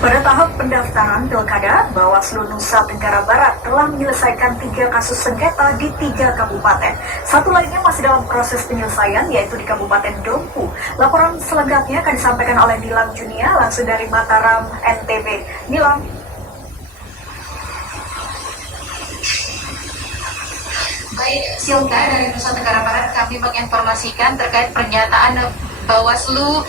Pada tahap pendaftaran Pilkada, Bawaslu Nusa Tenggara Barat telah menyelesaikan 3 kasus sengketa di 3 kabupaten. Satu lainnya masih dalam proses penyelesaian, yaitu di Kabupaten Dompu. Laporan selengkapnya akan disampaikan oleh Nilam Junia langsung dari Mataram, NTB. Nilam. Baik, Silka dari Nusa Tenggara Barat, kami menginformasikan terkait pernyataan Bawaslu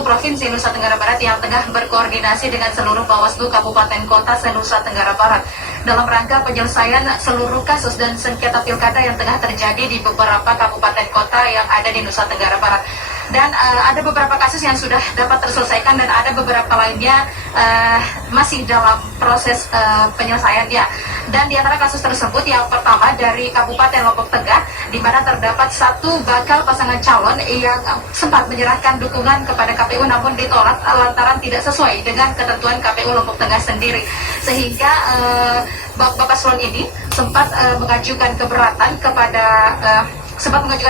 Provinsi Nusa Tenggara Barat yang tengah berkoordinasi dengan seluruh Bawaslu Kabupaten Kota se-Nusa Tenggara Barat dalam rangka penyelesaian seluruh kasus dan sengketa pilkada yang tengah terjadi di beberapa kabupaten kota yang ada di Nusa Tenggara Barat. Dan ada beberapa kasus yang sudah dapat terselesaikan dan ada beberapa lainnya masih dalam proses penyelesaiannya. Dan di antara kasus tersebut, yang pertama dari Kabupaten Lombok Tengah, di mana terdapat satu bakal pasangan calon yang sempat menyerahkan dukungan kepada KPU namun ditolak lantaran tidak sesuai dengan ketentuan KPU Lombok Tengah sendiri. Sehingga Bapak Paslon ini sempat mengajukan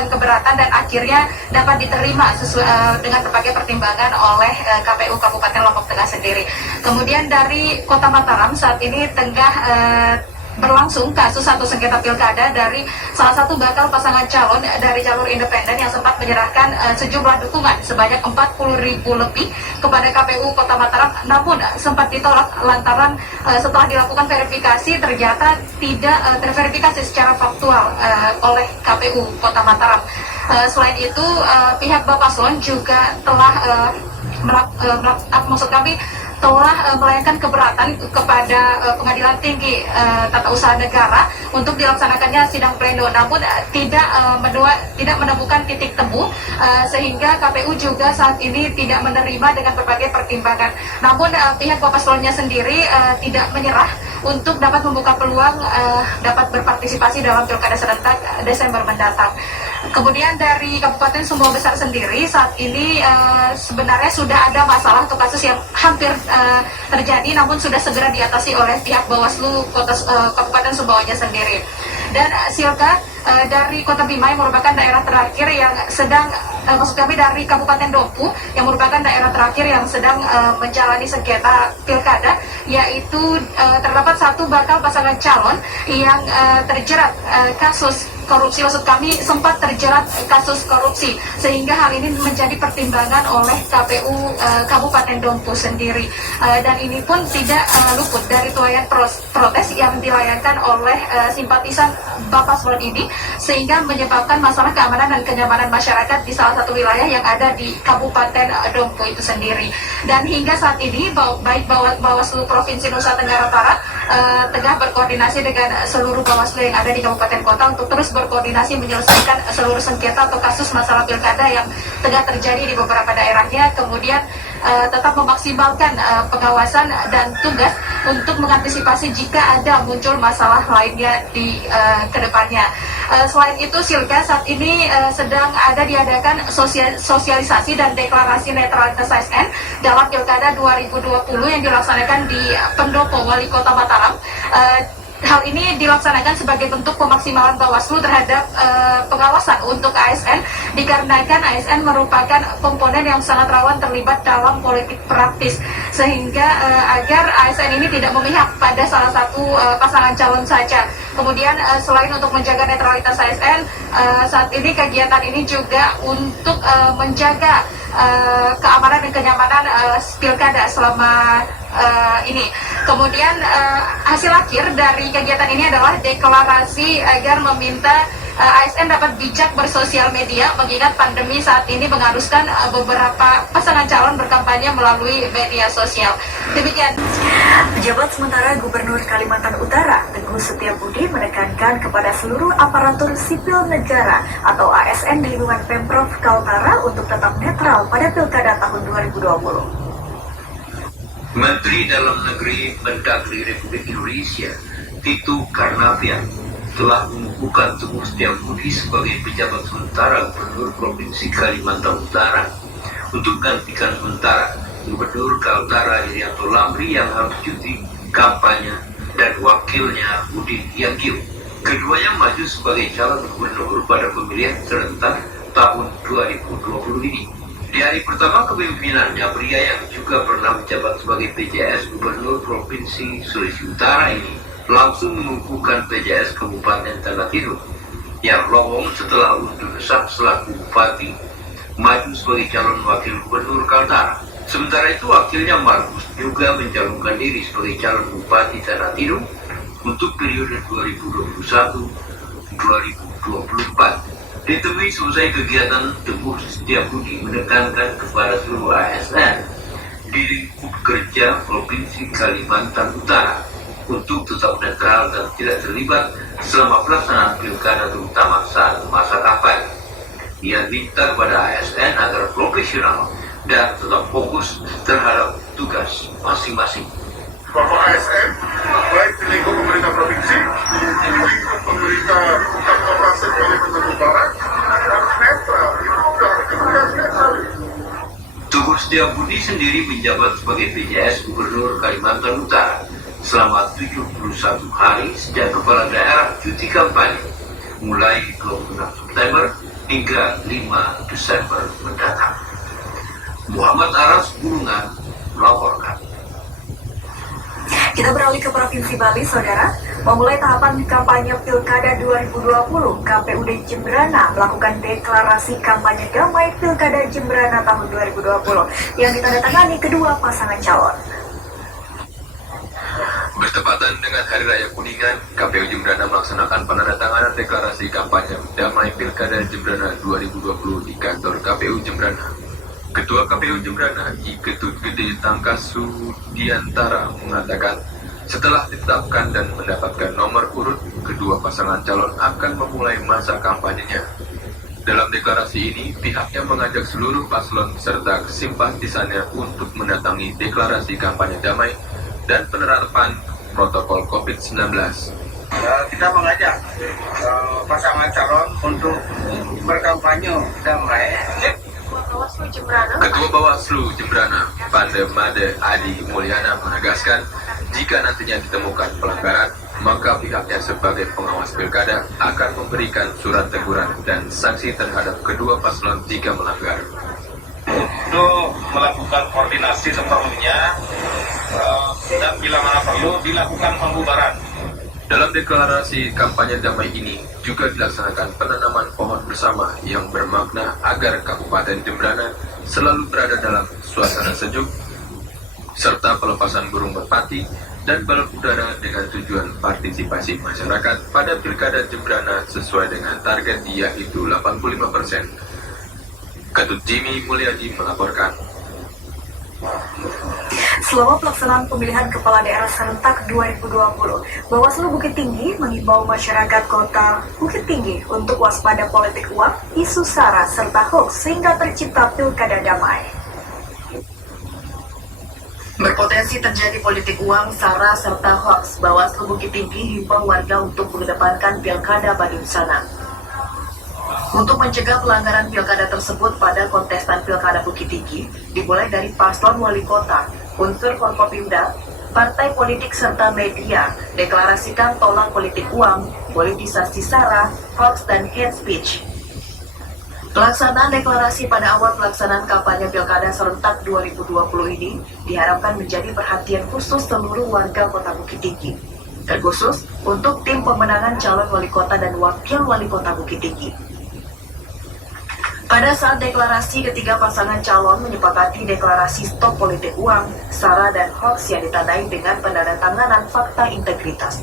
keberatan dan akhirnya dapat diterima dengan berbagai pertimbangan oleh KPU Kabupaten Lombok Tengah sendiri. Kemudian dari Kota Mataram saat ini tengah berlangsung kasus satu sengketa pilkada dari salah satu bakal pasangan calon dari jalur independen yang sempat menyerahkan sejumlah dukungan sebanyak 40.000 lebih kepada KPU Kota Mataram, namun sempat ditolak lantaran setelah dilakukan verifikasi ternyata tidak terverifikasi secara faktual oleh KPU Kota Mataram. Selain itu, pihak Bapakslon juga telah telah melayangkan keberatan kepada Pengadilan Tinggi Tata Usaha Negara untuk dilaksanakannya sidang pleno, namun tidak menemukan titik temu sehingga KPU juga saat ini tidak menerima dengan berbagai pertimbangan. Namun pihak Bapaslonnya sendiri tidak menyerah untuk dapat membuka peluang dapat berpartisipasi dalam Pilkada serentak Desember mendatang. Kemudian dari Kabupaten Sumbawa Besar sendiri saat ini sebenarnya sudah ada masalah atau kasus yang hampir terjadi namun sudah segera diatasi oleh pihak Bawaslu Kabupaten Sumbawanya sendiri. Dan Silka, dari Kota Bima yang merupakan daerah terakhir yang sedang dari Kabupaten Dompu yang merupakan daerah terakhir yang sedang menjalani sengketa pilkada, yaitu terdapat satu bakal pasangan calon yang terjerat kasus korupsi, sempat terjerat kasus korupsi, sehingga hal ini menjadi pertimbangan oleh KPU Kabupaten Dompu sendiri. Dan ini pun tidak luput dari tuayan protes yang dilayangkan oleh simpatisan Bapakslon ini, sehingga menyebabkan masalah keamanan dan kenyamanan masyarakat di salah satu wilayah yang ada di Kabupaten Dompu itu sendiri. Dan hingga saat ini baik Bawaslu Provinsi Nusa Tenggara Barat tengah berkoordinasi dengan seluruh Bawaslu yang ada di kabupaten kota untuk terus berkoordinasi menyelesaikan seluruh sengketa atau kasus masalah pilkada yang tengah terjadi di beberapa daerahnya, kemudian tetap memaksimalkan pengawasan dan tugas untuk mengantisipasi jika ada muncul masalah lainnya di kedepannya. Selain itu, Silka, saat ini sedang diadakan sosialisasi dan deklarasi netralitas ASN dalam Pilkada 2020 yang dilaksanakan di Pendopo, Wali Kota Mataram. Hal ini dilaksanakan sebagai bentuk pemaksimalan Bawaslu terhadap pengawasan untuk ASN, dikarenakan ASN merupakan komponen yang sangat rawan terlibat dalam politik praktis, sehingga agar ASN ini tidak memihak pada salah satu pasangan calon saja. Kemudian selain untuk menjaga netralitas ASN, saat ini kegiatan ini juga untuk menjaga keamanan dan kenyamanan pilkada selama ini. Kemudian hasil akhir dari kegiatan ini adalah deklarasi agar meminta ASN dapat bijak bersosial media, mengingat pandemi saat ini mengharuskan beberapa pasangan calon berkampanye melalui media sosial. Demikian. Pejabat sementara Gubernur Kalimantan Utara, Teguh Setiabudi, menekankan kepada seluruh aparatur sipil negara atau ASN di lingkungan Pemprov Kaltara untuk tetap netral pada Pilkada tahun 2020. Menteri Dalam Negeri Mendagri Republik Indonesia, Tito Karnavian, telah mengukuhkan Teguh Setiabudi sebagai pejabat sementara Gubernur Provinsi Kalimantan Utara untuk menggantikan sementara Gubernur Kaltara Irianto Lamri yang harus cuti kampanye dan wakilnya Udin Yagio. Keduanya maju sebagai calon gubernur pada pemilihan serentak tahun 2020 ini. Di hari pertama kepemimpinannya, pria yang juga pernah menjabat sebagai PJS Gubernur Provinsi Sulawesi Utara ini langsung mengukuhkan PJS Kabupaten Tanah Tidung yang lowong setelah Undun Sak selaku Bupati maju sebagai calon wakil gubernur Kaltara. Sementara itu wakilnya Markus juga mencalonkan diri sebagai calon Bupati Tanah Tidung untuk periode 2021-2024. Ditemui selesai kegiatan, Teguh Setiabudi menekankan kepada seluruh ASN di lingkup kerja Provinsi Kalimantan Utara untuk tetap netral dan tidak terlibat selama pelaksanaan pilkada, terutama saat masa kampanye. Ia minta kepada ASN agar profesional dan tetap fokus terhadap tugas masing-masing. Bahwa ASN, baik di lingkup pemerintah provinsi, di lingkup pemerintah Kabupaten Kalimantan Utara, harus netral. Itu harus netral. Teguh Setiabudi sendiri menjabat sebagai PJS Gubernur Kalimantan Utara selama 71 hari sejak kepala daerah cuti kampanye, mulai 26 September hingga 5 Desember mendatang. Muhammad Aras Bulungan melaporkan. Kita beralih ke Provinsi Bali, Saudara. Memulai tahapan kampanye Pilkada 2020, KPUD Jembrana melakukan deklarasi kampanye damai Pilkada Jembrana tahun 2020 yang ditandatangani kedua pasangan calon. Bertepatan dengan Hari Raya Kuningan, KPU Jembrana melaksanakan penandatanganan deklarasi kampanye damai Pilkada Jembrana 2020 di kantor KPU Jembrana. Ketua KPU Jembrana, I Ketut Gede Tangkasu Diantara mengatakan, setelah ditetapkan dan mendapatkan nomor urut, kedua pasangan calon akan memulai masa kampanyenya. Dalam deklarasi ini, pihaknya mengajak seluruh paslon serta simpatisannya untuk mendatangi deklarasi kampanye damai dan penerapan protokol COVID-19. Kita mengajak pasangan calon untuk berkampanye damai. Ketua Bawaslu Jembrana, Pandemade Adi Mulyana menegaskan, jika nantinya ditemukan pelanggaran, maka pihaknya sebagai pengawas pilkada akan memberikan surat teguran dan sanksi terhadap kedua paslon jika melanggar. Untuk melakukan koordinasi seperlunya dan bila mana perlu dilakukan pembubaran. Dalam deklarasi kampanye damai ini juga dilaksanakan penanaman pohon bersama yang bermakna agar Kabupaten Jembrana selalu berada dalam suasana sejuk, serta pelepasan burung merpati dan balon udara dengan tujuan partisipasi masyarakat pada Pilkada Jembrana sesuai dengan target yaitu 85%. Ketut Jimmy Mulyadi melaporkan. Selama pelaksanaan pemilihan kepala daerah serentak 2020, Bawaslu Bukit Tinggi mengimbau masyarakat kota Bukit Tinggi untuk waspada politik uang, isu sara, serta hoax sehingga tercipta pilkada damai. Berpotensi terjadi politik uang, sara, serta hoax, Bawaslu Bukit Tinggi himbau warga untuk mengedepankan pilkada Badung Sana. Untuk mencegah pelanggaran pilkada tersebut pada kontestan pilkada Bukit Tinggi, dimulai dari paslon wali kota, unsur Forkopimda, partai politik serta media, deklarasikan tolak politik uang, politisasi sara, hoax dan hate speech. Pelaksanaan deklarasi pada awal pelaksanaan kampanye pilkada serentak 2020 ini diharapkan menjadi perhatian khusus seluruh warga kota Bukit Tinggi, terkhusus untuk tim pemenangan calon wali kota dan wakil wali kota Bukit Tinggi. Pada saat deklarasi, ketiga pasangan calon menyepakati deklarasi stop politik uang, sara, dan hoax yang ditandai dengan penandatanganan fakta integritas.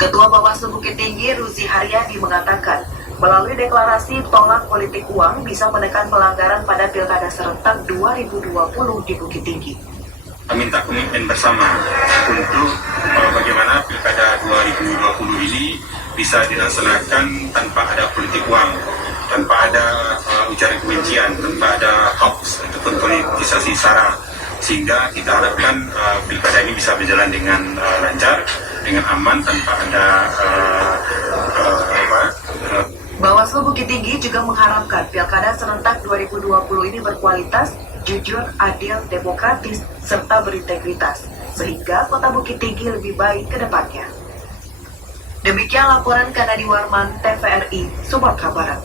Ketua Bawaslu Bukit Tinggi, Ruzi Haryadi mengatakan, melalui deklarasi tolak politik uang bisa menekan pelanggaran pada Pilkada Serentak 2020 di Bukit Tinggi. Minta komitmen bersama untuk bagaimana Pilkada 2020 ini bisa dilaksanakan tanpa ada politik uang, tanpa ada ujaran kebencian, tanpa ada hoax ataupun politisasi sara, sehingga kita harapkan pilkada ini bisa berjalan dengan lancar, dengan aman, tanpa ada Bawaslu Bukit Tinggi juga mengharapkan Pilkada Serentak 2020 ini berkualitas, jujur, adil, demokratis, serta berintegritas, sehingga kota Bukit Tinggi lebih baik ke depannya. Demikian laporan Kanadi Warman, TVRI, Sumatera Barat.